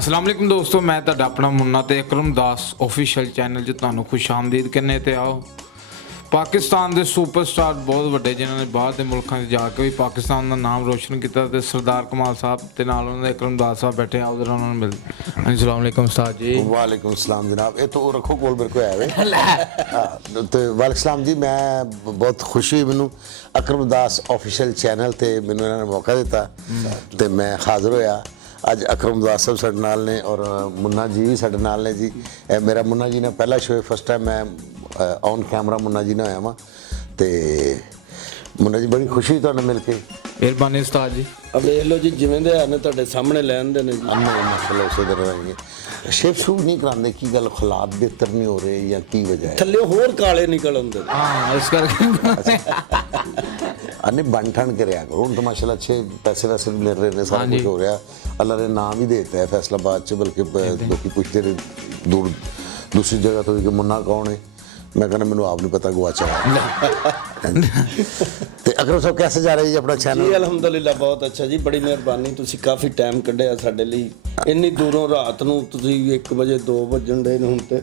अस्सलाम वालेकुम दोस्तों, मैं ਤੁਹਾਡਾ ਆਪਣਾ ਮੁੰਨਾ ਤੇ ਅਕਰਮ ਦਾਸ ਆਫੀਸ਼ੀਅਲ ਚੈਨਲ 'ਚ ਤੁਹਾਨੂੰ ਖੁਸ਼ ਆਮਦੀਦ ਕਰਨੇ ਤੇ ਆਓ। ਪਾਕਿਸਤਾਨ ਦੇ ਸੁਪਰਸਟਾਰ ਬਹੁਤ ਵੱਡੇ ਜਿਨ੍ਹਾਂ ਨੇ ਬਾਹਰ ਦੇ ਮੁਲਕਾਂ 'ਚ ਜਾ ਕੇ ਵੀ ਪਾਕਿਸਤਾਨ ਦਾ ਨਾਮ ਰੋਸ਼ਨ ਕੀਤਾ ਤੇ ਸਰਦਾਰ ਕਮਾਲ ਸਾਹਿਬ ਤੇ ਨਾਲ ਉਹਨਾਂ ਦੇ ਅਕਰਮ ਦਾਸ ਸਾਹਿਬ बैठे ਆ उधर ਉਹਨਾਂ ਨੂੰ ਮਿਲ। अस्सलाम वालेकुम उस्ताद जी। वालेकुम सलाम जनाब। ये तो रखो कोल मेरे को है तो वालेकुम सलाम जी। मैं बहुत खुशी हुई मैनू अकरम दास ऑफिशियल चैनल ते मैनू इन्होंने मौका दिता तो मैं हाजिर होया। अज अकरम दास साहब साडे नाल ने और मुन्ना जी भी साडे नाल ने जी। मेरा मुन्ना जी ने पहला शो फर्स्ट टाइम मैं ऑन कैमरा मुन्ना जी ने होया वा तो मुन्ना जी बड़ी खुशी तुहानू मिल के। मेहरबानी उस्ताद जी। अब देख लो जी जिवें दे ने तुहाडे सामने लैन दे ने जी। माशाल्लाह उसे तरह रहेंगे। शेप शूट नहीं कराते की गल हालात बेहतर नहीं हो रहे या की वजह है? थल्ले होर काले निकल आंदे हाँ इस करके अने बन ठन के रहा करो। तो माशाल्लाह अच्छे पैसे वैसे मिल रहे हैं, सारा कुछ हो रहा। अल्लाह ने नाम ही देता है फैसलाबाद च, बल्कि लोग पूछते रहे दूर दूसरी जगह तो कि मुन्ना कौन है, मैं कहना मैंने आप नहीं पता गुआचा तो अकरम साहब कैसे जा रहे हैं जी अपना चैनल? जी अलहमदुलिल्लाह बहुत अच्छा जी, बड़ी मेहरबानी। तुसी काफ़ी टाइम कढ़िया साडे लई। इन्नी दूरों रात नूं तुसी 1 वजे 2 वजन दे हुण ते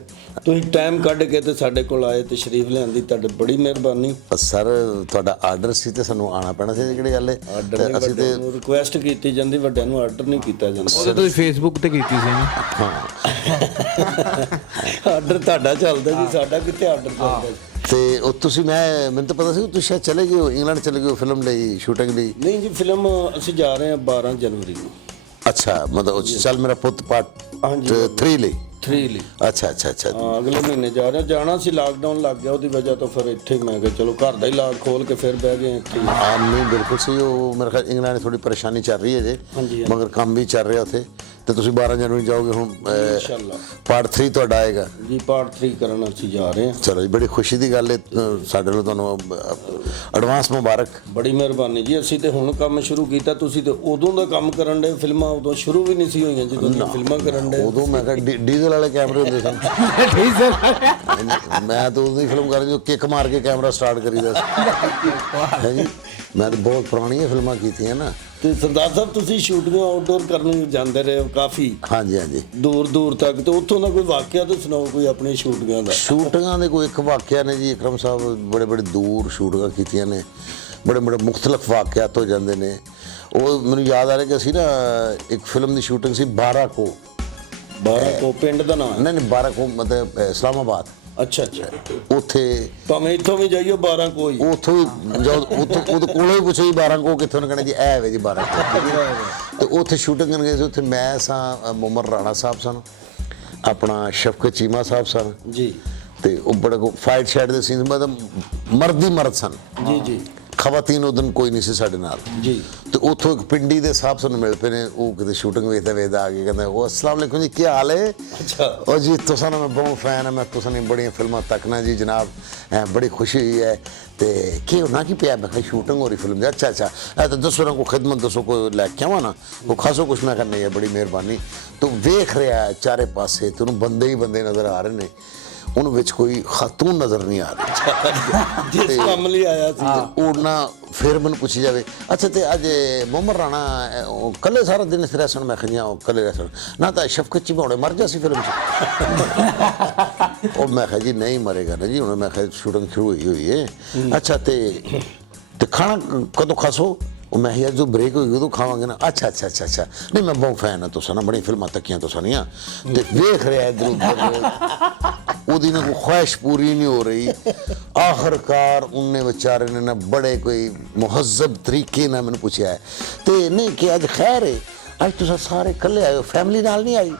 तुसी टाइम कढ़ के ते साडे कोल आए ते शरीफ लिआंदी, तुहाडी बड़ी मेहरबानी। सर तुहाडा आर्डर सी ते सानू आना पैना सी। जिहड़ी गल है ਅਸੀਂ ਤੇ ਰਿਕੁਐਸਟ ਕੀਤੀ ਜਾਂਦੀ, ਵੱਡਿਆਂ ਨੂੰ ਆਰਡਰ ਨਹੀਂ ਕੀਤਾ ਜਾਂਦਾ। ਉਹ ਤੁਸੀਂ ਫੇਸਬੁੱਕ ਤੇ ਕੀਤੀ ਸੀ ਨਾ? ਆਰਡਰ ਤੁਹਾਡਾ ਚੱਲਦਾ ਜੀ, ਸਾਡਾ ਕਿੱਥੇ ਆਰਡਰ ਚੱਲਦਾ ਜੀ। ਤੇ ਤੁਸੀਂ ਮੈਨੂੰ ਤਾਂ ਪਤਾ ਸੀ ਤੁਸੀਂ ਸ਼ਾਇਦ ਚਲੇ ਗਏ ਹੋ ਇੰਗਲੈਂਡ, ਚਲੇ ਗਏ ਹੋ ਫਿਲਮ ਲਈ ਸ਼ੂਟਿੰਗ ਲਈ। ਨਹੀਂ ਜੀ ਫਿਲਮ ਅਸੀਂ ਜਾ ਰਹੇ ਹਾਂ 12 ਜਨਵਰੀ ਨੂੰ। ਅੱਛਾ ਮਤਲਬ ਚੱਲ ਮੇਰਾ ਪੁੱਤ ਪਾਰਟ 3 ਲਈ 3 ਲਈ। ਅੱਛਾ ਅੱਛਾ ਅੱਛਾ। ਹਾਂ ਅਗਲੇ ਮਹੀਨੇ ਜਾ ਰਹੇ। ਜਾਣਾ ਸੀ ਲਾਕਡਾਊਨ ਲੱਗ ਗਿਆ, ਉਹਦੀ ਵਜ੍ਹਾ ਤੋਂ ਫਿਰ ਇੱਥੇ ਮੈਂ ਕਿਹਾ ਚਲੋ ਘਰ ਦਾ ਹੀ ਲਾਕ ਖੋਲ ਕੇ ਫਿਰ ਬਹਿ ਗਏ ਇੱਥੇ। ਹਾਂ ਨਹੀਂ ਬਿਲਕੁਲ ਸਹੀ। ਉਹ ਮੇਰੇ ਖਿਆਲ ਇੰਗਲੈਂਡ ਥੋੜੀ ਪਰੇਸ਼ਾਨੀ ਚੱਲ ਰਹੀ ਹੈ ਜੇ, ਮਗਰ ਕੰਮ ਵੀ ਚੱਲ ਰਿਹਾ ਉੱਥੇ। ਤੇ ਤੁਸੀਂ 12 ਜਨਵਰੀ ਜਾਓਗੇ ਹੁਣ ਇਨਸ਼ਾਅੱਲਾ। ਪਾਰਟ 3 ਤੁਹਾਡਾ ਆਏਗਾ ਜੀ, ਪਾਰਟ 3 ਕਰਨ ਅਸੀਂ ਜਾ ਰਹੇ ਹਾਂ। ਚਲੋ ਜੀ ਬੜੀ ਖੁਸ਼ੀ ਦੀ ਗੱਲ ਹੈ ਸਾਡੇ ਨੂੰ, ਤੁਹਾਨੂੰ ਐਡਵਾਂਸ ਮੁਬਾਰਕ। ਬੜੀ ਮਿਹਰਬਾਨੀ ਜੀ। ਅਸੀਂ ਤੇ ਹੁਣ ਕੰਮ ਸ਼ੁਰੂ ਕੀਤਾ, ਤੁਸੀਂ ਤੇ ਉਦੋਂ ਦਾ ਕੰਮ ਕਰਨ ਦੇ। ਫਿਲਮਾਂ ਉਦੋਂ ਸ਼ੁਰੂ ਵੀ ਨਹੀਂ ਸੀ ਹੋਈਆਂ ਜਦੋਂ ਦੀਆਂ ਫਿਲਮਾਂ ਕਰਨ ਦੇ। ਉਦੋਂ ਮੈਂ ਕਿਹਾ ਡੀਜ਼ਲ ਵਾਲੇ ਕੈਮਰੇ ਹੁੰਦੇ ਸਨ। ਮੈਂ ਤਾਂ ਉਦੋਂ ਹੀ ਫਿਲਮ ਕਰ ਜੋ ਕਿੱਕ ਮਾਰ ਕੇ ਕੈਮਰਾ ਸਟਾਰਟ ਕਰੀਦਾ ਸੀ ਹੈ ਜੀ। ਮੈਂ ਤਾਂ ਬਹੁਤ ਪੁਰਾਣੀਆਂ ਫਿਲਮਾਂ ਕੀਤੀਆਂ ਨਾ। ਤੇ ਸਰਦਾਰ ਸਾਹਿਬ ਤੁਸੀਂ ਸ਼ੂਟਿੰਗਾਂ ਆਊਟਡੋਰ ਕਰਨ ਜਾਂਦੇ ਰਹੇ ਹੋ ਕਾਫੀ? ਹਾਂਜੀ ਹਾਂਜੀ ਦੂਰ ਦੂਰ ਤੱਕ। ਤੇ ਉੱਥੋਂ ਦਾ ਕੋਈ ਵਾਕਿਆ ਤਾਂ ਸੁਣਾਓ ਕੋਈ ਆਪਣੀ ਸ਼ੂਟਿੰਗਾਂ ਦਾ। ਸ਼ੂਟਿੰਗਾਂ ਦੇ ਕੋਈ ਇੱਕ ਵਾਕਿਆ ਨੇ ਜੀ। ਅਕਰਮ ਸਾਹਿਬ ਬੜੇ ਬੜੇ ਦੂਰ ਸ਼ੂਟਿੰਗਾਂ ਕੀਤੀਆਂ ਨੇ, ਬੜੇ ਬੜੇ ਮੁਖਤਲਿਫ ਵਾਕਿਆਤ ਹੋ ਜਾਂਦੇ ਨੇ। ਉਹ ਮੈਨੂੰ ਯਾਦ ਆ ਰਿਹਾ ਕਿ ਅਸੀਂ ਨਾ ਇੱਕ ਫਿਲਮ ਦੀ ਸ਼ੂਟਿੰਗ ਸੀ 12 ਕੋ। 12 ਕੋ ਪਿੰਡ ਦਾ ਨਾਮ? ਨਹੀਂ ਨਹੀਂ 12 ਕੋ ਮਤਲਬ ਇਸਲਾਮਾਬਾਦ। ਅੱਛਾ ਅੱਛਾ। ਉੱਥੇ ਭਾਵੇਂ ਇੱਥੋਂ ਵੀ ਜਾਈਓ 12 ਕੋਈ। ਉੱਥੋਂ ਉੱਥੋਂ ਉਹਦੇ ਕੋਲੋਂ ਹੀ ਪੁੱਛੋ ਜੀ 12 ਕੋ ਕਿੱਥੋਂ ਨੇ, ਕਹਿਣਾ ਜੀ ਇਹ ਵੇ ਜੀ 12 ਕੋ। ਤੇ ਉੱਥੇ ਸ਼ੂਟਿੰਗ ਕਰਨ ਗਏ ਸੀ। ਉੱਥੇ ਮੈਂ ਸਾਂ, ਮੁਮਰ ਰਾਣਾ ਸਾਹਿਬ ਸਨ, ਆਪਣਾ ਸ਼ਫਕਤ ਚੀਮਾ ਸਾਹਿਬ ਸਨ ਜੀ। ਤੇ ਉਹ ਬੜਾ ਫਾਈਟ ਸ਼ਾਈਟ ਦੇ ਸੀਨ ਮਤਲਬ ਮਰਦ ਹੀ ਮਰਦ ਸਨ ਜੀ ਜੀ। ਖਵਾਤੀਨ ਉਦੋਂ ਕੋਈ ਨਹੀਂ ਸੀ ਸਾਡੇ ਨਾਲ ਜੀ। ਤੇ ਉੱਥੋਂ ਇੱਕ ਪਿੰਡੀ ਦੇ ਸਾਹਿਬ ਸਾਨੂੰ ਮਿਲ ਪਏ ਨੇ। ਉਹ ਕਿਤੇ ਸ਼ੂਟਿੰਗ ਵੇਖਦਾ ਵੇਖਦਾ ਆ ਕੇ ਕਹਿੰਦਾ ਉਹ अस्सलाम वालेकुम जी, ਕੀ ਹਾਲ ਹੈ? ਅੱਛਾ। ਉਹ ਜੀ ਤੁਸਾਂ ਦਾ ਮੈਂ ਬਹੁਤ ਫੈਨ ਹਾਂ, ਮੈਂ ਤੁਸਾਂ ਦੀਆਂ ਬੜੀਆਂ ਫਿਲਮਾਂ ਤੱਕਣਾ ਜੀ ਜਨਾਬ, ਬੜੀ ਖੁਸ਼ੀ ਹੋਈ ਹੈ। ਤੇ ਕੀ ਹੋਣਾ ਕੀ ਪਿਆ? ਮੈਂ ਕਿਹਾ ਸ਼ੂਟਿੰਗ ਹੋ ਰਹੀ ਫਿਲਮ ਦੀ। ਅੱਛਾ ਅੱਛਾ ਇਹ ਤਾਂ ਦੱਸੋ ਨਾ ਕੋਈ ਖਿਦਮਤ ਦੱਸੋ, ਕੋਈ ਲੈ ਕੇ ਆਵਾਂ ਨਾ ਉਹ ਖਾਸੋ ਕੁਛ। ਮੈਂ ਕਰਨੀ ਹੈ ਬੜੀ ਮਿਹਰਬਾਨੀ। ਤੂੰ ਵੇਖ ਰਿਹਾ ਚਾਰੇ ਪਾਸੇ ਤੈਨੂੰ ਬੰਦੇ ਹੀ ਬੰਦੇ ਨਜ਼ਰ ਆ ਰਹੇ ਨੇ, ਉਹਨੂੰ ਵਿੱਚ ਕੋਈ ਖਾਤੂਨ ਨਜ਼ਰ ਨਹੀਂ ਆ ਰਹੀ ਜਿਸ ਕੰਮ ਲਈ ਆਇਆ ਸੀ। ਉਹ ਨਾ ਫਿਰ ਮੈਨੂੰ ਪੁੱਛੀ ਜਾਵੇ ਅੱਛਾ ਤੇ ਅੱਜ ਮੁਮਰ ਰਾਣਾ ਕੱਲੇ ਸਾਰਾ ਦਿਨ ਇਸ ਰਹਿ ਸਨ? ਮੈਂ ਕਿਹਾ ਉਹ ਕੱਲੇ ਰਹਿ ਸਨ ਨਾ, ਤਾਂ ਸ਼ਫਕਤ ਚੀਮਾ ਮਰ ਜਾ ਸੀ ਫਿਲਮ 'ਚ। ਉਹ ਮੈਂ ਕਿਹਾ ਜੀ ਨਹੀਂ ਮਰੇਗਾ ਨਾ ਜੀ, ਹੁਣ ਮੈਂ ਕਿਹਾ ਸ਼ੂਟਿੰਗ ਸ਼ੁਰੂ ਹੋਈ ਹੈ। ਅੱਛਾ ਤੇ ਖਾਣਾ ਕਦੋਂ ਖਾਸੋ? ਉਹ ਮੈਂ ਯਾਰ ਜੋ ਬ੍ਰੇਕ ਹੋਈ ਉਦੋਂ ਖਾਵਾਂਗੇ ਨਾ। ਅੱਛਾ ਅੱਛਾ ਅੱਛਾ ਅੱਛਾ। ਨਹੀਂ ਮੈਂ ਬਹੁਤ ਫੈਨ ਹਾਂ ਤੁਸਾਂ ਨਾ, ਬੜੀ ਫਿਲਮਾਂ ਤੱਕੀਆਂ ਤੁਸਾਂ ਦੀਆਂ ਤੇ ਵੇਖ ਰਿਹਾ ਇੱਧਰ ਉੱਧਰ। ਉਹਦੀ ਨਾ ਕੋਈ ख्वाहिश पूरी नहीं हो रही। आखिरकार उन्हें बेचारे ने ना बड़े कोई मुहज़्ज़ब तरीके ना मैंने पूछा है तो नहीं कि अज खैर है अज तुस सारे कल्ले आए हो, फैमिली नाल नहीं आई?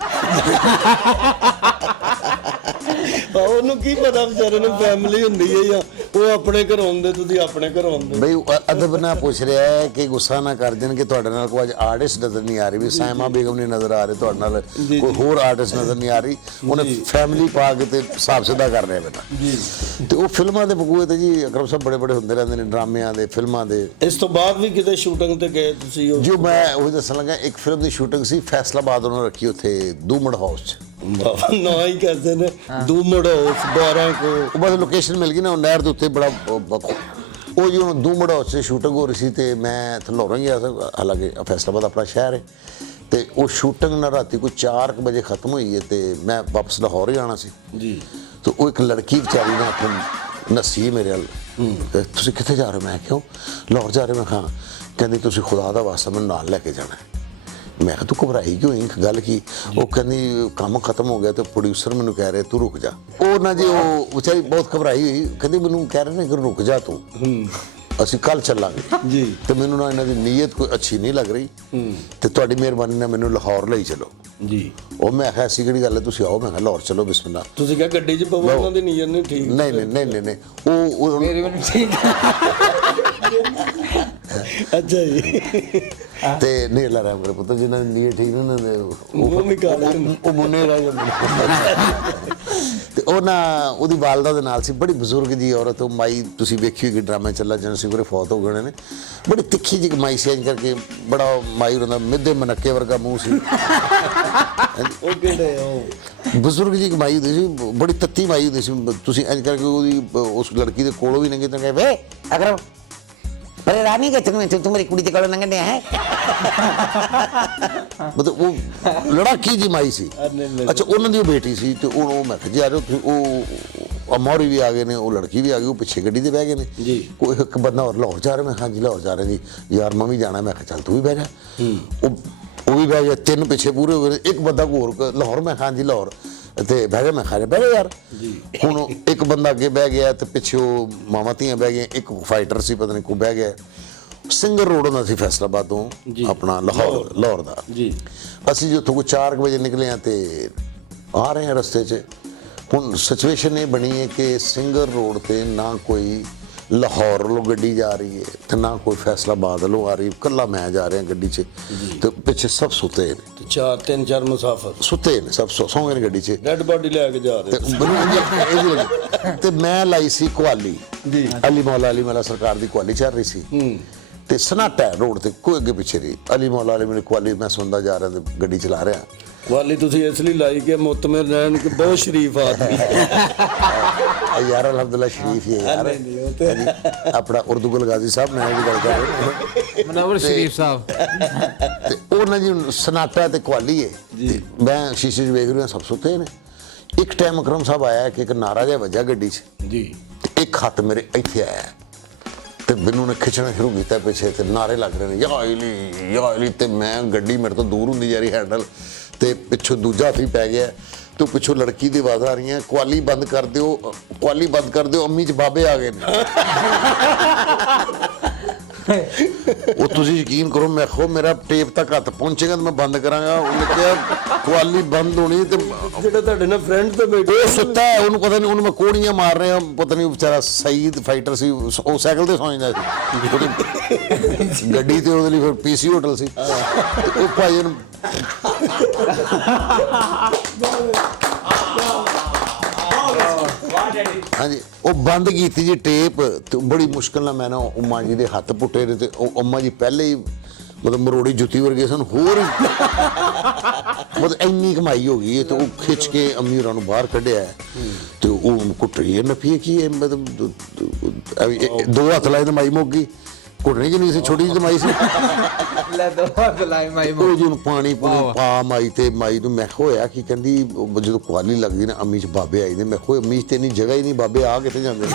ਉਹਨੂੰ ਕੀ ਪਤਾ ਵਿਚਾਰੇ ਨੂੰ ਫੈਮਿਲੀ ਹੁੰਦੀ ਹੈ ਜਾਂ ਉਹ ਆਪਣੇ ਘਰੋਂ ਆਉਂਦੇ, ਤੁਸੀਂ ਆਪਣੇ ਘਰੋਂ ਆਉਂਦੇ। ਬਈ ਅਦਬ ਨਾਲ ਪੁੱਛ ਰਿਹਾ ਹੈ ਕਿ ਗੁੱਸਾ ਨਾ ਕਰ ਦੇਣ ਕਿ ਤੁਹਾਡੇ ਨਾਲ ਕੋਈ ਅੱਜ ਆਰਟਿਸਟ ਨਜ਼ਰ ਨਹੀਂ ਆ ਰਹੀ, ਵੀ ਸਾਇਮਾ ਬੇਗਮ ਨਹੀਂ ਨਜ਼ਰ ਆ ਰਹੇ ਤੁਹਾਡੇ ਨਾਲ, ਕੋਈ ਹੋਰ ਆਰਟਿਸਟ ਨਜ਼ਰ ਨਹੀਂ ਆ ਰਹੀ। ਉਹਨੇ ਫੈਮਿਲੀ ਪਾ ਕੇ ਤੇ ਹਿਸਾਬ ਸਿੱਧਾ ਕਰ ਰਿਹਾ ਬੇਟਾ ਜੀ। ਤੇ ਉਹ ਫਿਲਮਾਂ ਦੇ ਬਗੂਏ ਤੇ ਜੀ ਅਕਰਮ ਸਾਹਿਬ ਬੜੇ ਬੜੇ ਹੁੰਦੇ ਰਹਿੰਦੇ ਨੇ, ਡਰਾਮਿਆਂ ਦੇ, ਫਿਲਮਾਂ ਦੇ। ਇਸ ਤੋਂ ਬਾਅਦ ਵੀ ਕਿਤੇ ਸ਼ੂਟਿੰਗ ਤੇ ਗਏ ਤੁਸੀਂ? ਜੋ ਮੈਂ ਉਹੀ ਦੱਸਣ ਲੱਗਾ, ਇੱਕ ਫਿਲਮ ਦੀ ਸ਼ੂਟਿੰਗ ਸੀ ਫੈਸਲਾਬਾਦ, ਉਹਨਾਂ ਰੱਖੀ ਉੱਥੇ ਦੂਮੜ ਹਾਊਸ 'ਚ। ਨਾ ਹੀ ਕਹਿੰਦੇ ਨੇ ਦੂਮੜ ਹਾਊਸ 12 ਕੋ। ਉਹ ਬਸ ਲੋਕੇਸ਼ਨ ਮਿਲ ਗਈ ਨਾ, ਉਹ ਨਹਿਰ ਦੇ ਉੱਤੇ ਬੜਾ ਉਹ ਜੀ ਦੂਮੜ ਹਾਊਸ 'ਚ ਸ਼ੂਟਿੰਗ ਹੋ ਰਹੀ ਸੀ ਤੇ ਮੈਂ ਲਾਹੌਰ ਗਿਆ ਸੀ, ਹਾਲਾਂਕਿ ਫੈਸਲਾਬਾਦ ਆਪਣਾ ਸ਼ਹਿਰ ਹੈ। ਤੇ ਉਹ ਸ਼ੂਟਿੰਗ ਨਾ ਰਾਤੀ ਕੋਈ 4 ਵਜੇ ਖਤਮ ਹੋਈ ਹੈ ਤੇ ਮੈਂ ਵਾਪਸ ਲਾਹੌਰ ਹੀ ਆਉਣਾ ਸੀ ਜੀ ਤੇ ਉਹ ਇੱਕ ਲੜਕੀ ਵਿਚਾਰੀ ਨਾ ਉੱਥੋਂ ਨੱਸੀ ਮੇਰੇ ਵੱਲ ਤੇ ਤੁਸੀਂ ਕਿੱਥੇ ਜਾ ਰਹੇ ਹੋ? ਮੈਂ ਕਿਉਂ? ਲਾਹੌਰ ਜਾ ਰਹੇ? ਮੈਂ ਕਿਹਾ ਕਹਿੰਦੀ ਤੁਸੀਂ ਖੁਦਾ ਦਾ ਵਾਸਤਾ ਮੈਨੂੰ ਨਾਲ ਲੈ ਕੇ ਜਾਣਾ ਹੈ। ਮੈਂ ਕਿਹਾ ਤੂੰ ਘਬਰਾਈ ਕਿਉਂ? ਇੱਕ ਗੱਲ ਕੀ? ਉਹ ਕਹਿੰਦੀ ਕੰਮ ਖਤਮ ਹੋ ਗਿਆ ਤੇ ਪ੍ਰੋਡਿਊਸਰ ਮੈਨੂੰ ਕਹਿ ਰਿਹਾ ਤੂੰ ਰੁਕ ਜਾ। ਉਹ ਨਾ ਜੀ ਉਹ ਵਿਚਾਰੀ ਬਹੁਤ ਘਬਰਾਈ ਹੋਈ, ਕਹਿੰਦੀ ਮੈਨੂੰ ਕਹਿ ਰਹੇ ਨੇ ਕਿ ਰੁਕ ਜਾ ਤੂੰ, ਅਸੀਂ ਕੱਲ ਚੱਲਾਂਗੇ ਜੀ। ਤੇ ਮੈਨੂੰ ਨਾ ਇਹਨਾਂ ਦੀ ਨੀਅਤ ਕੋਈ ਅੱਛੀ ਨਹੀਂ ਲੱਗ ਰਹੀ ਤੇ ਤੁਹਾਡੀ ਮਿਹਰਬਾਨੀ ਨਾਲ ਮੈਨੂੰ ਲਾਹੌਰ ਲਈ ਚਲੋ ਜੀ। ਉਹ ਮੈਂ ਕਿਹਾ ਐਸੀ ਕਿਹੜੀ ਗੱਲ ਹੈ, ਤੁਸੀਂ ਆਓ। ਮੈਂ ਕਿਹਾ ਲਾਹੌਰ ਚਲੋ ਬਿਸਮਿਲ੍ਲਾ। ਤੁਸੀਂ ਕਿਹਾ ਗੱਡੀ 'ਚ ਪਵੋ, ਉਹਨਾਂ ਦੀ ਨੀਅਤ ਨਹੀਂ ਠੀਕ। ਨਹੀਂ ਨਹੀਂ ਨਹੀਂ ਨਹੀਂ ਨਹੀਂ ਉਹ ਮੇਰੀ ਮੈਨੂੰ ਠੀਕ ਅੱਛਾ ਜੀ। ਤੇ ਨਹੀਂ ਅੱਲਾ ਰਹਿਮ ਕਰੇ ਪੁੱਤਰ, ਜਿਨ੍ਹਾਂ ਦੀ ਨੀਅਤ ਠੀਕ ਨਾ ਉਹ ਵੀ ਕਾਲੇ ਹੁੰਦੇ। ਉਹ ਮੁੰਨੇ ਰਹਿ ਜਾਂਦੇ ਤੇ ਉਹ ਨਾ ਉਹਦੀ ਵਾਲਦਾ ਦੇ ਨਾਲ ਸੀ, ਬੜੀ ਬਜ਼ੁਰਗ ਜੀ ਔਰਤ। ਉਹ ਮਾਈ ਤੁਸੀਂ ਵੇਖੀ ਹੋਈ ਡਰਾਮਾ ਚੱਲਾ ਜਨ ਸਿੰਘ ਉਹਦੇ ਫੌਤ ਹੋ ਗਏ ਨੇ, ਬੜੀ ਤਿੱਖੀ ਜਿਹੀ ਮਾਈ ਸੀ, ਇੰਜ ਕਰਕੇ ਬੜਾ ਮਾਈ ਹੁੰਦਾ, ਮਿੱਧੇ ਮਨੱਕੇ ਵਰਗਾ ਮੂੰਹ ਸੀ। ਉਹ ਕਿਹੜੇ ਉਹ ਬਜ਼ੁਰਗ ਜੀ ਮਾਈ ਹੁੰਦੀ ਸੀ, ਬੜੀ ਤੱਤੀ ਮਾਈ ਹੁੰਦੀ ਸੀ। ਤੁਸੀਂ ਇੰਜ ਕਰਕੇ ਉਹਦੀ ਉਸ ਲੜਕੀ ਦੇ ਕੋਲੋਂ ਵੀ ਲੰਘੇ ਤਾਂ ਕਹੇ ਵੇ ਅਕਰਮ ਪਰ ਰਾਣੀ ਕਿ ਤੂੰ ਮੇਰੀ ਕੁੜੀ ਦੇ ਕੋਲੋਂ ਲੰਘਦੇ ਹੈ। ਮਤਲਬ ਉਹ ਲੜਾਕੀ ਜੀ ਮਾਈ ਸੀ। ਅੱਛਾ ਉਹਨਾਂ ਦੀ ਉਹ ਬੇਟੀ ਸੀ ਤੇ ਉਹ ਮੈਂ ਕਿਹਾ ਜੀ ਆ ਜਾਓ ਤੁਸੀਂ। ਉਹ ਅਮੌਰੀ ਵੀ ਆ ਗਏ ਨੇ, ਉਹ ਲੜਕੀ ਵੀ ਆ ਗਈ, ਉਹ ਪਿੱਛੇ ਗੱਡੀ ਤੇ ਬਹਿ ਗਏ ਨੇ ਜੀ। ਕੋਈ ਇੱਕ ਬੰਦਾ ਹੋਰ ਲਾਹੌਰ ਜਾ ਰਿਹਾ। ਮੈਂ ਕਿਹਾ ਜੀ ਲਾਹੌਰ ਜਾ ਰਹੇ ਜੀ ਯਾਰ ਮੈਂ ਵੀ ਜਾਣਾ। ਮੈਂ ਕਿਹਾ ਚੱਲ ਤੂੰ ਵੀ ਬਹਿ ਜਾ। ਉਹ ਵੀ ਬਹਿ ਗਿਆ, 3 ਪਿੱਛੇ ਪੂਰੇ ਹੋ ਗਏ। ਇੱਕ ਬੰਦਾ ਹੋਰ ਲਾਹੌਰ। ਮੈਂ ਕਿਹਾ ਜੀ ਲਾਹੌਰ ਤੇ ਬਹਿ ਜਾ। ਮੈਂ ਕਿਹਾ ਬਹਿ ਜਾ ਯਾਰ। ਹੁਣ ਇੱਕ ਬੰਦਾ ਅੱਗੇ ਬਹਿ ਗਿਆ ਤੇ ਪਿੱਛੇ ਉਹ ਮਾਵਾਂ ਧੀਆਂ ਬਹਿ ਗਈਆਂ, ਇੱਕ ਫਾਈਟਰ ਸੀ ਪਤਾ ਨਹੀਂ ਕੋਈ ਬਹਿ ਗਿਆ। ਸਿੰਗਰ ਰੋਡ ਹੁੰਦਾ ਸੀ ਫੈਸਲਾਬਾਦ ਤੋਂ ਆਪਣਾ ਲਾਹੌਰ ਦਾ ਜੀ। ਅਸੀਂ ਜੋ ਉੱਥੋਂ ਕੋਈ 4 ਵਜੇ ਨਿਕਲੇ ਹਾਂ ਤੇ ਆ ਰਹੇ ਹਾਂ ਰਸਤੇ 'ਚ। ਹੁਣ ਸਿਚੁਏਸ਼ਨ ਇਹ ਬਣੀ ਹੈ ਕਿ ਸਿੰਗਰ ਰੋਡ ਤੇ ਨਾ ਕੋਈ ਲਾਹੌਰ ਵੱਲੋਂ ਗੱਡੀ ਜਾ ਰਹੀ ਹੈ ਤੇ ਨਾ ਕੋਈ ਫੈਸਲਾਬਾਦ ਵੱਲੋਂ ਆ ਰਹੀ, ਇਕੱਲਾ ਮੈਂ ਜਾ ਰਿਹਾ ਗੱਡੀ 'ਚ ਤੇ ਪਿੱਛੇ ਸਭ ਸੁੱਤੇ ਨੇ। 3-4 ਮੁਸਾਫਰ ਸੁੱਤੇ ਨੇ, ਸਭ ਸੌਂ ਗਏ ਨੇ ਗੱਡੀ 'ਚ। ਡੈਡ ਬਾਡੀ ਲੈ ਕੇ ਜਾ ਰਹੇ ਤੇ ਮੈਨੂੰ ਇਹ ਵੀ ਲੱਗੀ ਤੇ ਮੈਂ ਲਾਈ ਸੀ ਕੁਆਲੀ ਜੀ, ਅਲੀ ਮੌਲਾ ਸਰਕਾਰ ਦੀ ਕੁਆਲੀ ਚੱਲ ਰਹੀ ਸੀ ਤੇ ਸਨਾਟਾ ਰੋਡ ਤੇ ਕੋਈ ਅੱਗੇ ਪਿੱਛੇ ਨਹੀਂ। ਅਲੀ ਮੌਲਾ ਅਲੀ ਮੇਰੀ ਕੁਆਲੀ ਮੈਂ ਸੁਣਦਾ ਜਾ ਰਿਹਾ ਤੇ ਗੱਡੀ ਚਲਾ ਰਿਹਾ। ਕੁਆਲੀ ਤੁਸੀਂ ਇਸ ਲਈ ਲਾਈ ਕਿ ਮੁਤਮਿਨ ਰਹਿਣ ਕਿ ਬਹੁਤ ਸ਼ਰੀਫ ਆਦਮੀ ਯਾਰ ਅਲਹਮਦੁਲਿਲਾ ਸ਼ਰੀਫ ਹੀ ਹੈ ਯਾਰ। ਆਪਣਾ ਉਰਦੂ ਗੁਲ ਗਾਜ਼ੀ ਸਾਹਿਬ ਮੈਂ ਵੀ ਗੱਲ ਕਰ ਰਿਹਾ ਮਨਵਰ ਸ਼ਰੀਫ ਸਾਹਿਬ। ਤੇ ਉਹ ਨਾ ਜੀ ਸਨਾਟਾ ਤੇ ਕੁਆਲੀ ਹੈ ਤੇ ਮੈਂ ਸ਼ੀਸ਼ੇ 'ਚ ਵੇਖ ਰਿਹਾ ਸਭ ਸੁੱਤੇ ਨੇ। ਇੱਕ ਟਾਈਮ ਅਕਰਮ ਸਾਹਿਬ ਆਇਆ ਕਿ ਇੱਕ ਨਾਰਾ ਜਿਹਾ ਵੱਜਾ ਗੱਡੀ 'ਚ ਜੀ ਤੇ ਇੱਕ ਹੱਥ ਮੇਰੇ ਇੱਥੇ ਆਇਆ ਤੇ ਮੈਨੂੰ ਨੇ ਖਿੱਚਣਾ ਸ਼ੁਰੂ ਕੀਤਾ ਪਿੱਛੇ ਤੇ ਨਾਰੇ ਲੱਗ ਰਹੇ ਨੇ ਯਾ ਅਲੀ ਤੇ ਮੈਂ ਗੱਡੀ ਮੇਰੇ ਤੋਂ ਦੂਰ ਹੁੰਦੀ ਜਾ ਰਹੀ ਹੈਂਡਲ ਤੇ ਪਿੱਛੋਂ ਦੂਜਾ ਹੱਥ ਹੀ ਪੈ ਗਿਆ ਤੇ ਪਿੱਛੋਂ ਲੜਕੀ ਦੀ ਆਵਾਜ਼ ਆ ਰਹੀਆਂ ਕੁਆਲੀ ਬੰਦ ਕਰ ਦਿਓ, ਕੁਆਲੀ ਬੰਦ ਕਰ ਦਿਓ, ਅੰਮੀ 'ਚ ਬਾਬੇ ਆ ਗਏ ਨੇ। ਉਹ ਤੁਸੀਂ ਯਕੀਨ ਕਰੋ ਮੈਂ ਖੋ ਮੇਰਾ ਟੇਪ ਤੱਕ ਹੱਥ ਪਹੁੰਚੇਗਾ ਤਾਂ ਮੈਂ ਬੰਦ ਕਰਾਂਗਾ। ਉਹਨੇ ਕਿਹਾ ਕੁਆਲੀ ਬੰਦ ਹੋਣੀ ਤੇ ਜਿਹੜਾ ਤੁਹਾਡੇ ਨਾਲ ਫਰੈਂਡ ਤੇ ਬੈਠੇ ਉਹ ਸੁੱਤਾ ਹੈ, ਉਹਨੂੰ ਪਤਾ ਨਹੀਂ, ਉਹਨੂੰ ਮੈਂ ਕੋੜੀਆਂ ਮਾਰ ਰਿਹਾ ਪਤਾ ਨਹੀਂ ਵਿਚਾਰਾ ਸਈਦ ਫਾਈਟਰ ਸੀ, ਉਹ ਸਾਈਕਲ ਤੇ ਸੌਂ ਜਾਂਦਾ ਸੀ। ਗੱਡੀ ਤੇ ਉਹਦੇ ਲਈ ਫਿਰ ਪੀਸੀ ਹੋਟਲ ਸੀ। ਉਹ ਭਾਈ ਨੂੰ ਹਾਂਜੀ ਉਹ ਬੰਦ ਕੀਤੀ ਜੀ ਟੇਪ ਤੇ ਬੜੀ ਮੁਸ਼ਕਲ ਨਾਲ ਮੈਂ ਨਾ ਅੰਮਾ ਜੀ ਦੇ ਹੱਥ ਪੁੱਟੇ ਨੇ ਤੇ ਉਹ ਅੰਮਾ ਜੀ ਪਹਿਲੇ ਹੀ ਮਤਲਬ ਮਰੋੜੀ ਜੁੱਤੀ ਵਰਗੇ ਸਨ, ਹੋਰ ਮਤਲਬ ਇੰਨੀ ਕਮਾਈ ਹੋ ਗਈ ਹੈ ਤੇ ਉਹ ਖਿੱਚ ਕੇ ਅੰਮੀ ਹੋਰਾਂ ਨੂੰ ਬਾਹਰ ਕੱਢਿਆ ਤੇ ਉਹ ਕੁੱਟਰੀ ਨੱਪੀ ਕੀ ਹੈ ਮਤਲਬ 2 ਹੱਥ ਲਾਏ ਤੇ ਮਾਈ ਮੁੱਕ ਗਈ। ਕੁੱਟਣੀ ਜਿਹੀ ਨਹੀਂ ਸੀ, ਛੋਟੀ ਜਿਹੀ ਮਾਈ ਸੀ। ਲੈ ਦੋ ਹੱਥ ਲਾਏ ਮਾਈ ਉਹ ਜਿਹਨੂੰ ਪਾਣੀ ਪਾ ਮਾਈ ਤੇ ਮਾਈ ਨੂੰ ਮੈਂ ਹੋਇਆ ਕੀ ਕਹਿੰਦੀ ਜਦੋਂ ਕੁਆਲੀ ਲੱਗਦੀ ਨਾ ਅੰਮੀ 'ਚ ਬਾਬੇ ਆਈ ਨੇ। ਮੈਂ ਕਿਹਾ ਅੰਮੀ 'ਚ ਤੇ ਇੰਨੀ ਜਗ੍ਹਾ ਹੀ ਨਹੀਂ, ਬਾਬੇ ਆ ਕਿੱਥੇ ਜਾਂਦੇ ਨੇ।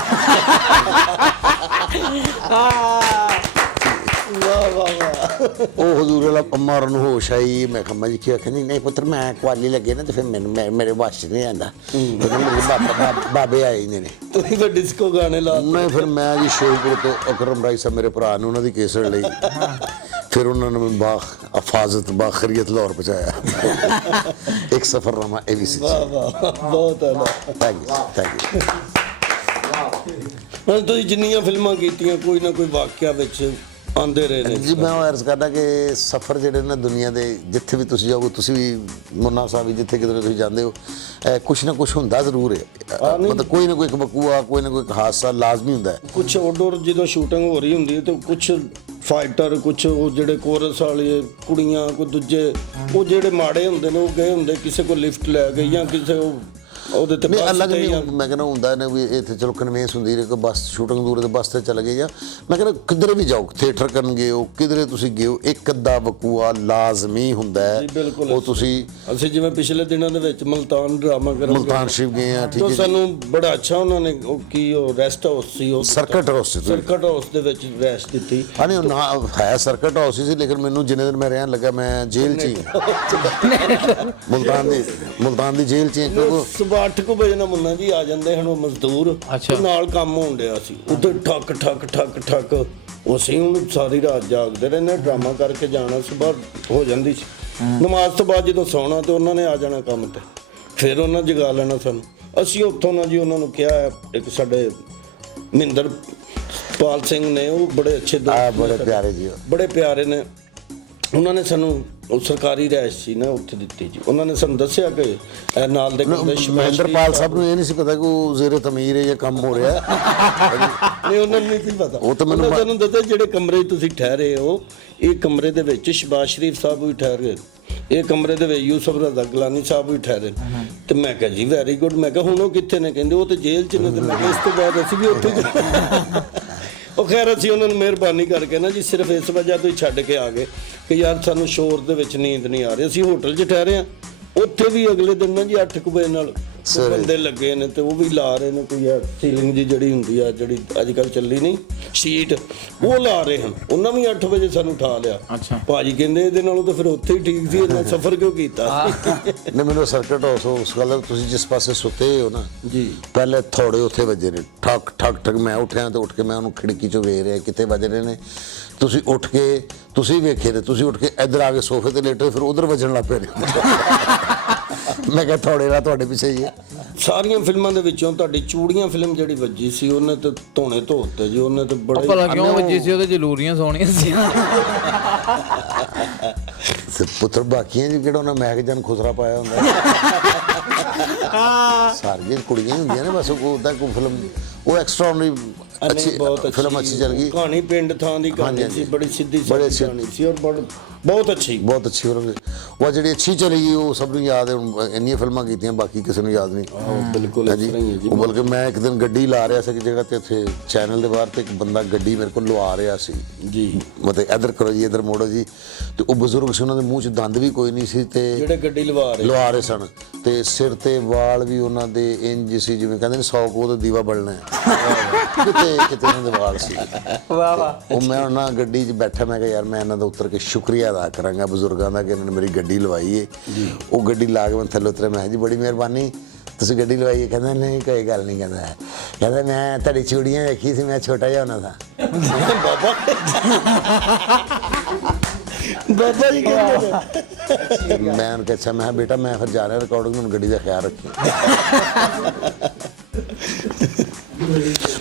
ਵਾਹ ਵਾਹ ਵਾਹ। ਉਹ ਹਜ਼ੂਰ ਵਾਲਾ ਅੰਮਾ ਨੂੰ ਹੋਸ਼ ਆਈ। ਮੈਂ ਕਿਹਾ ਜੀ ਕੀ ਕਹਿੰਦੀ ਨਹੀਂ ਪੁੱਤਰ ਮੈਂ ਕੁਆਲੀ ਲੱਗੇ ਨਾ ਤੇ ਫਿਰ ਮੈਨੂੰ ਮੇਰੇ ਵਾਸ਼ ਨਹੀਂ ਆਉਂਦਾ, ਬਾਬੇ ਆਏ ਨੇ। ਤੁਸੀਂ ਤਾਂ ਡਿਸਕੋ ਗਾਣੇ ਲਾ ਮੈਂ ਫਿਰ ਮੈਂ ਜੀ ਸ਼ੇਖਪੁਰ ਤੋਂ ਅਕਰਮ ਰਾਈ ਸਾਹਿਬ ਮੇਰੇ ਭਰਾ ਨੇ ਉਹਨਾਂ ਦੀ ਕੇਸਰ ਲਈ ਫਿਰ ਉਹਨਾਂ ਨੇ ਮੈਨੂੰ ਬਾਖਫਾਜ਼ਤ ਬਾਖਰੀਅਤ ਲਾਹੌਰ ਪਹੁੰਚਾਇਆ। ਇੱਕ ਸਫ਼ਰਨਾਮਾ ਇਹ ਵੀ ਸੀ। ਵਾਹ ਵਾਹ ਬਹੁਤ ਆਲਾ। Thank you. ਹੁਣ ਤੁਸੀਂ ਜਿੰਨੀਆਂ ਫਿਲਮਾਂ ਕੀਤੀਆਂ ਕੋਈ ਨਾ ਕੋਈ ਵਾਕਿਆ ਵਿੱਚ ਆਉਂਦੇ ਰਹੇ ਨੇ ਜੀ। ਮੈਂ ਉਹ ਅਰਜ਼ ਕਰਦਾ ਕਿ ਸਫ਼ਰ ਜਿਹੜੇ ਨਾ ਦੁਨੀਆ ਦੇ ਜਿੱਥੇ ਵੀ ਤੁਸੀਂ ਜਾਓਗੇ, ਤੁਸੀਂ ਵੀ ਮੁੰਨਾ ਸਾਹਿਬ ਵੀ ਜਿੱਥੇ ਕਿਤੇ ਤੁਸੀਂ ਜਾਂਦੇ ਹੋ, ਕੁਛ ਨਾ ਕੁਛ ਹੁੰਦਾ ਜ਼ਰੂਰ ਹੈ। ਮਤਲਬ ਕੋਈ ਨਾ ਕੋਈ ਇੱਕ ਬਕੂਆ, ਕੋਈ ਨਾ ਕੋਈ ਹਾਦਸਾ ਲਾਜ਼ਮੀ ਹੁੰਦਾ ਹੈ। ਕੁਛ ਆਊਟਡੋਰ ਜਦੋਂ ਸ਼ੂਟਿੰਗ ਹੋ ਰਹੀ ਹੁੰਦੀ ਹੈ ਤਾਂ ਕੁਛ ਫਾਈਟਰ, ਕੁਛ ਉਹ ਜਿਹੜੇ ਕੋਰਸ ਵਾਲੇ ਕੁੜੀਆਂ, ਕੋਈ ਦੂਜੇ ਉਹ ਜਿਹੜੇ ਮਾੜੇ ਹੁੰਦੇ ਨੇ ਉਹ ਗਏ ਹੁੰਦੇ ਕਿਸੇ ਕੋਲ ਲਿਫਟ ਲੈ ਕੇ ਜਾਂ ਕਿਸੇ ਉਹ ਉਹਦੇ ਤੇ ਨਹੀਂ ਬੱਸ ਅਲੱਗ ਤੇ ਨਹੀਂ ਜਾਂ- ਮੈਂ ਕਹਿੰਦਾ ਹੁੰਦਾ ਨੇ ਵੀ ਇੱਥੇ ਚਲੋ ਕਨਵੇਂਸ ਹੁੰਦੀ ਰਹੀ ਕੋਈ ਬੱਸ ਸ਼ੂਟਿੰਗ ਦੂਰ ਤੇ ਬੱਸ ਤੇ ਚਲੇ ਗਏ ਜਾਂ ਮੈਂ ਕਹਿੰਦਾ ਕਿਧਰੇ ਵੀ ਜਾਓ ਥੀਏਟਰ ਕਰਨ ਗਏ ਹੋ ਕਿਧਰੇ ਤੁਸੀਂ ਗਏ ਹੋ ਇੱਕ ਅੱਧਾ ਵਕੂਆ ਲਾਜ਼ਮੀ ਹੁੰਦਾ ਹੈ ਜੀ, ਬਿਲਕੁਲ। ਉਹ ਤੁਸੀਂ ਅਸੀਂ ਜਿਵੇਂ ਪਿਛਲੇ ਦਿਨਾਂ ਦੇ ਵਿੱਚ ਮਲਤਾਨ ਡਰਾਮਾ ਕਰਨ ਮੁਲਤਾਨ ਸ਼ਰੀਫ ਗਏ ਆ ਠੀਕ ਤਾਂ ਹੈ ਜੀ ਸਾਨੂੰ ਬੜਾ ਅੱਛਾ ਉਹਨਾਂ ਨੇ ਉਹ ਕੀ ਉਹ ਰੈਸਟ ਹਾਊਸ ਸੀ ਉਹ ਸਰਕਟ ਹਾਊਸ ਸੀ ਤੁਸੀਂ ਸਰਕਟ ਹਾਊਸ ਦੇ ਵਿੱਚ ਰੈਸਟ ਦਿੱਤੀ ਹਾਂ ਨਹੀਂ ਉਹ ਨਾ ਹੈ ਸਰਕਟ ਹਾਊਸ ਸੀ ਲੇਕਿਨ ਮੈਨੂੰ ਜਿੰਨੇ ਦਿਨ ਮੈਂ ਰਹਿਣ ਲੱਗਾ ਮੈਂ ਜੇਲ੍ਹ 'ਚ ਹੀ ਮੁਲਤਾਨ ਦੀ ਜੇਲ੍ਹ 'ਚ ਹੀ ਕਿਉਂਕਿ ਸੁਬਾਹ 8 ਵਜੇ ਨਾਲ ਮੁੰਨਾ ਜੀ ਆ ਜਾਂਦੇ ਹਨ ਉਹ ਮਜ਼ਦੂਰ ਅੱਛਾ। ਤੇ ਨਾਲ ਕੰਮ ਹੋਣ ਡਿਆ ਸੀ ਉੱਥੇ ਠੱਕ ਠੱਕ ਠੱਕ ਠੱਕ ਉਹ ਅਸੀਂ ਹੁਣ ਸਾਰੀ ਰਾਤ ਜਾਗਦੇ ਰਹਿੰਦੇ ਡਰਾਮਾ ਕਰਕੇ ਜਾਣਾ ਸੁਬਾਹ ਹੋ ਜਾਂਦੀ ਸੀ ਨਮਾਜ਼ ਤੋਂ ਬਾਅਦ ਜਦੋਂ ਸੌਣਾ ਤੇ ਉਹਨਾਂ ਨੇ ਆ ਜਾਣਾ ਕੰਮ ਤੇ ਫਿਰ ਉਹਨਾਂ ਜਗਾ ਲੈਣਾ ਸਾਨੂੰ ਅਸੀਂ ਉੱਥੋਂ ਨਾ ਜੀ ਉਹਨਾਂ ਨੂੰ ਕਿਹਾ ਇੱਕ ਸਾਡੇ ਮਹਿੰਦਰ ਪਾਲ ਸਿੰਘ ਨੇ ਉਹ ਬੜੇ ਅੱਛੇ ਆ ਦੋਸਤ ਬੜੇ ਨੇ ਸਾਡੇ। ਪਿਆਰੇ ਜੀ ਉਹ। ਬੜੇ ਪਿਆਰੇ ਨੇ ਉਹਨਾਂ ਨੇ ਸਾਨੂੰ ਉਹ ਸਰਕਾਰੀ ਰਿਹਾਇਸ਼ ਸੀ ਨਾ ਉੱਥੇ ਦਿੱਤੀ ਜੀ ਉਹਨਾਂ ਨੇ ਸਾਨੂੰ ਦੱਸਿਆ ਕਿ ਇਹ ਨਾਲ ਦੇ ਕਮਰੇ ਮਹਿੰਦਰਪਾਲ ਸਾਹਿਬ ਨੂੰ ਇਹ ਨਹੀਂ ਸੀ ਪਤਾ ਕਿ ਉਹ ਜ਼ੇਰੇ ਤਮੀਰ ਹੈ ਜਾਂ ਕੰਮ ਹੋ ਰਿਹਾ ਨਹੀਂ ਉਹਨਾਂ ਨੂੰ ਨਹੀਂ ਸੀ ਪਤਾ ਉਹ ਤਾਂ ਮੈਨੂੰ ਉਹਨਾਂ ਸਾਨੂੰ ਦੱਸਿਆ ਜਿਹੜੇ ਕਮਰੇ 'ਚ ਤੁਸੀਂ ਠਹਿਰੇ ਹੋ ਇਹ ਕਮਰੇ ਦੇ ਵਿੱਚ ਸ਼ਬਾਜ਼ ਸ਼ਰੀਫ ਸਾਹਿਬ ਵੀ ਠਹਿਰੇ ਇਹ ਕਮਰੇ ਦੇ ਵਿੱਚ ਯੂਸਫ ਰਜ਼ਾ ਗਲਾਨੀ ਸਾਹਿਬ ਵੀ ਠਹਿਰੇ ਤੇ ਮੈਂ ਕਿਹਾ ਜੀ ਵੈਰੀ ਗੁੱਡ ਮੈਂ ਕਿਹਾ ਹੁਣ ਉਹ ਕਿੱਥੇ ਨੇ ਕਹਿੰਦੇ ਉਹ ਤੇ ਜੇਲ੍ਹ 'ਚ ਨੇ ਤੇ ਮੈਂ ਕਿਹਾ ਇਸ ਤੋਂ ਬਾਅਦ ਅਸੀਂ ਵੀ ਉੱਥੇ ਜਾਣਾ। ਉਹ ਖੈਰ ਅਸੀਂ ਉਹਨਾਂ ਨੂੰ ਮਿਹਰਬਾਨੀ ਕਰਕੇ ਨਾ ਜੀ ਸਿਰਫ ਇਸ ਵਜ੍ਹਾ ਤੋਂ ਹੀ ਛੱਡ ਕੇ ਆ ਗਏ ਕਿ ਯਾਰ ਸਾਨੂੰ ਸ਼ੋਰ ਦੇ ਵਿੱਚ ਨੀਂਦ ਨਹੀਂ ਆ ਰਹੀ ਅਸੀਂ ਹੋਟਲ 'ਚ ਠਹਿਰੇ ਆ ਉੱਥੇ ਵੀ ਅਗਲੇ ਦਿਨ ਨਾ ਜੀ 8 ਵਜੇ ਨਾਲ ਉਹ ਬੰਦੇ ਲੱਗੇ ਨੇ ਤੇ ਉਹ ਵੀ ਲਾ ਰਹੇ ਨੇ ਕੋਈ ਸੀਲਿੰਗ ਜੀ ਜਿਹੜੀ ਹੁੰਦੀ ਆ ਜਿਹੜੀ ਅੱਜ ਕੱਲ ਚੱਲੀ ਨਹੀਂ ਸ਼ੀਟ ਉਹ ਲਾ ਰਹੇ ਹਨ ਉਹਨਾਂ ਵੀ 8 ਵਜੇ ਸਾਨੂੰ ਉਠਾ ਲਿਆ ਅੱਛਾ। ਭਾਜੀ ਕਹਿੰਦੇ ਇਹਦੇ ਨਾਲੋਂ ਤਾਂ ਫਿਰ ਉੱਥੇ ਹੀ ਠੀਕ ਸੀ ਇਹਨਾਂ ਸਫ਼ਰ ਕਿਉਂ ਕੀਤਾ ਨਹੀਂ ਮੈਨੂੰ ਸਰਕਟ ਹਾਊਸ ਉਸ ਗੱਲ ਤੁਸੀਂ ਜਿਸ ਪਾਸੇ ਸੁੱਤੇ ਹੋ ਨਾ ਜੀ ਪਹਿਲੇ ਥੋੜੇ ਉੱਥੇ ਵੱਜੇ ਨੇ ਠਕ ਠਕ ਠਕ ਮੈਂ ਉੱਠਿਆ ਤੇ ਉੱਠ ਕੇ ਮੈਂ ਉਹਨੂੰ ਖਿੜਕੀ ਚੋਂ ਵੇਖ ਰਿਹਾ ਕਿੱਥੇ ਵੱਜ ਰਹੇ ਨੇ ਤੁਸੀਂ ਉੱਠ ਕੇ ਤੁਸੀਂ ਵੇਖੇ ਤੇ ਤੁਸੀਂ ਉੱਠ ਕੇ ਇੱਧਰ ਆ ਕੇ ਸੋਫੇ ਤੇ ਲੇਟੇ ਫਿਰ ਉਧਰ ਵੱਜਣ ਲੱਗ ਪਏ ਨੇ ਮੈਂ ਕਿਹਾ ਥੋੜੇ ਨਾਲ ਤੁਹਾਡੇ ਪਿੱਛੇ ਹੀ ਹੈ ਸਾਰੀਆਂ ਫਿਲਮਾਂ ਦੇ ਵਿੱਚੋਂ ਤੁਹਾਡੀ ਚੂੜੀਆਂ ਫਿਲਮ ਜਿਹੜੀ ਵੱਜੀ ਸੀ ਉਹਨੇ ਤੇ ਧੋਣੇ ਧੋਤੇ ਜੀ ਉਹਨੇ ਤੇ ਬੜੇ ਭਲਾ ਕਿਉਂ ਵੱਜੀ ਸੀ ਉਹਦੇ ਜਲੂਰੀਆਂ ਸੋਹਣੀਆਂ ਸੀ ਤੇ ਪੁੱਤਰ ਬਾਕੀਆਂ ਜੀ ਕਿਹੜਾ ਉਹਨਾਂ ਮਹਿਕ ਜਨ ਖੁਸਰਾ ਪਾਇਆ ਹੁੰਦਾ ਸਾਰੀਆਂ ਕੁੜੀਆਂ ਹੀ ਹੁੰਦੀਆਂ ਨੇ ਬਸ ਉਹ ਉਹਦਾ ਕੋਈ ਫਿਲਮ ਉਹ ਐਕਸਟਰਾਆਰਡਨਰੀ ਅੱਛੀ ਫਿਲਮ ਅੱਛੀ ਚੱਲ ਗਈ ਕਹਾਣੀ ਪਿੰਡ ਥਾਂ ਦੀ ਕਹਾਣੀ ਸੀ ਬੜੀ ਸਿੱਧੀ ਬੜੇ ਸਾਦੀ ਕਹਾਣੀ ਸੀ ਔਰ ਬਹੁਤ ਅੱਛੀ ਬਹੁਤ ਅੱਛੀ ਫਿਲਮ ਉਹ ਜਿਹੜੀ ਅੱਛੀ ਚਲੀ ਗਈ ਉਹ ਸਭ ਨੂੰ ਯਾਦ ਹੈ ਹੁਣ ਇੰਨੀਆਂ ਫਿਲਮਾਂ ਕੀਤੀਆਂ ਬਾਕੀ ਕਿਸੇ ਨੂੰ ਯਾਦ ਨਹੀਂ ਬਿਲਕੁਲ ਇਸ ਤਰ੍ਹਾਂ ਹੀ ਹੈ ਜੀ ਉਹ ਬਲਕਿ ਮੈਂ ਇੱਕ ਦਿਨ ਗੱਡੀ ਲਾ ਰਿਹਾ ਸੀ ਇੱਕ ਜਗ੍ਹਾ ਤੇ ਉੱਥੇ ਚੈਨਲ ਦੇ ਬਾਹਰ ਤੇ ਇੱਕ ਬੰਦਾ ਗੱਡੀ ਮੇਰੇ ਕੋਲ ਲਵਾ ਰਿਹਾ ਸੀ ਜੀ ਮਤਲਬ ਇੱਧਰ ਕਰੋ ਜੀ ਇੱਧਰ ਮੋੜੋ ਜੀ ਤੇ ਉਹ ਬਜ਼ੁਰਗ ਸੀ ਉਹਨਾਂ ਦੇ ਮੂੰਹ 'ਚ ਦੰਦ ਵੀ ਕੋਈ ਨਹੀਂ ਸੀ ਤੇ ਜਿਹੜੇ ਗੱਡੀ ਲਵਾ ਰਹੇ ਸਨ ਤੇ ਸਿਰ ਤੇ ਵਾਲ ਵੀ ਉਹਨਾਂ ਦੇ ਇੰਜ ਸੀ ਜਿਵੇਂ ਕਹਿੰਦੇ ਨੇ 100 ਕੋਹ ਦਾ ਦੀਵਾ ਬਲਣਾ ਕਿਤੇ ਕਿਤੇ ਉਹਨਾਂ ਦੇ ਵਾਲ ਸੀ ਵਾਹ ਵਾਹ ਉਹ ਮੈਂ ਉਹਨਾਂ ਗੱਡੀ 'ਚ ਬੈਠਾ ਮੈਂ ਕਿਹਾ ਯਾਰ ਮੈਂ ਇਹਨਾਂ ਦਾ ਉਤਰ ਕੇ ਸ਼ੁਕਰੀਆ ਅਦਾ ਕਰਾਂਗਾ ਬਜ਼ੁਰਗਾਂ ਦਾ ਕਿ ਇਹਨਾਂ ਨੇ ਮੇਰੀ ਗੱਡੀ ਲਵਾਈ ਏ ਉਹ ਗੱਡੀ ਲਾ ਕੇ ਮੈਂ ਥੱਲੇ ਉਤਰਿਆ ਮੈਂ ਕਿਹਾ ਜੀ ਬੜੀ ਮਿਹਰਬਾਨੀ ਤੁਸੀਂ ਗੱਡੀ ਲਵਾਈ ਹੈ ਕਹਿੰਦਾ ਨਹੀਂ ਕੋਈ ਗੱਲ ਨਹੀਂ ਕਹਿੰਦਾ ਮੈਂ ਤੁਹਾਡੀ ਚੂੜੀਆਂ ਵੇਖੀ ਸੀ ਮੈਂ ਛੋਟਾ ਜਿਹਾ ਹੋਣਾ ਥਾ ਬਾਬਾ ਜੀ ਕਹਿੰਦੇ ਨੇ ਮੈਂ ਉਹਨੂੰ ਕਿਹਾ ਅੱਛਾ ਮੈਂ ਕਿਹਾ ਬੇਟਾ ਮੈਂ ਫਿਰ ਜਾ ਰਿਹਾ ਰਿਕਾਰਡਿੰਗ ਨੂੰ ਗੱਡੀ ਦਾ ਖਿਆਲ ਰੱਖੀ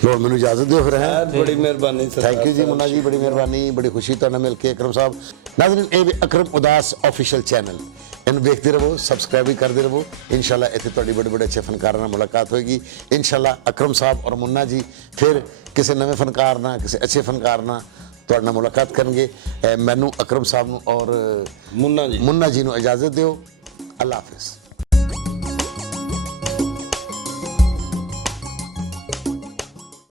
ਲੋੜ ਮੈਨੂੰ ਇਜਾਜ਼ਤ ਦਿਓ ਫਿਰ ਹੈ ਬੜੀ ਮਿਹਰਬਾਨੀ ਥੈਂਕ ਯੂ ਜੀ ਮੁੰਨਾ ਜੀ ਬੜੀ ਮਿਹਰਬਾਨੀ ਬੜੀ ਖੁਸ਼ੀ ਤੁਹਾਡੇ ਨਾਲ ਮਿਲ ਕੇ ਅਕਰਮ ਸਾਹਿਬ ਨਾਜ਼ਰੀਨ ਇਹ ਵੀ ਅਕਰਮ ਉਦਾਸ ਆਫੀਸ਼ੀਅਲ ਚੈਨਲ ਇਹਨੂੰ ਵੇਖਦੇ ਰਹੋ ਸਬਸਕ੍ਰਾਈਬ ਵੀ ਕਰਦੇ ਰਹੋ ਇਨਸ਼ਾਅੱਲਾ ਇੱਥੇ ਤੁਹਾਡੀ ਬੜੇ ਬੜੇ ਅੱਛੇ ਫਨਕਾਰਾਂ ਨਾਲ ਮੁਲਾਕਾਤ ਹੋਏਗੀ ਇਨਸ਼ਾਅੱਲਾ ਅਕਰਮ ਸਾਹਿਬ ਔਰ ਮੁੰਨਾ ਜੀ ਫਿਰ ਕਿਸੇ ਨਵੇਂ ਫਨਕਾਰ ਨਾਲ ਕਿਸੇ ਅੱਛੇ ਫਨਕਾਰ ਨਾਲ ਤੁਹਾਡੇ ਨਾਲ ਮੁਲਾਕਾਤ ਕਰਨਗੇ ਮੈਨੂੰ ਅਕਰਮ ਸਾਹਿਬ ਨੂੰ ਔਰ ਮੁੰਨਾ ਜੀ ਮੁੰਨਾ ਜੀ ਨੂੰ ਇਜਾਜ਼ਤ ਦਿਓ ਅੱਲਾ ਹਾਫਿਜ਼